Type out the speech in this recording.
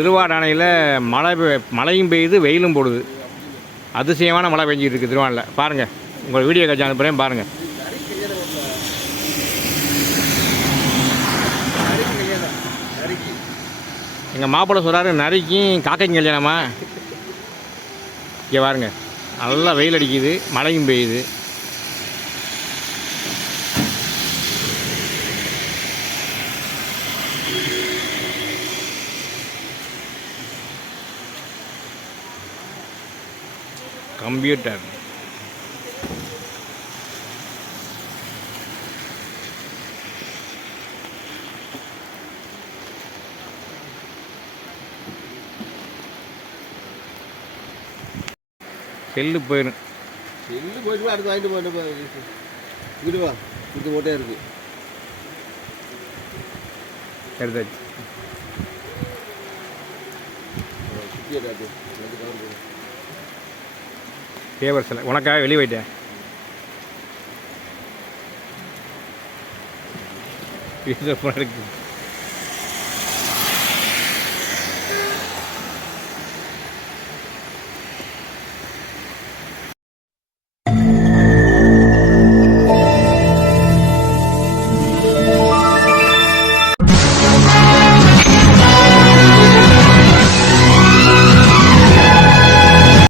திருவாடானையில் மழையும் பெய்யுது, வெயிலும் போடுது. அதிசயமான மழை பெஞ்சிட்டு இருக்குது திருவானில். பாருங்கள், உங்கள் வீடியோ காட்சி அனுப்புகிறேன் பாருங்கள். எங்கள் மாப்பிள்ளை சொல்கிறாரு நரிக்கும் காக்கைக்கும் கல்யாணமா. இங்கே பாருங்க, நல்லா வெயில் அடிக்குது, மழையும் பெய்யுது. கம்ப்யூட்டர் செல்லு போயிடும். செல்லு போயிட்டு அடுத்து வாங்கிட்டு போயிட்டு விடுவா. இது ஓட்டே இருக்கு, எடுத்தாச்சு. பேவர்ஸில் உனக்காக வெளியே போயிட்டேன். இருக்குது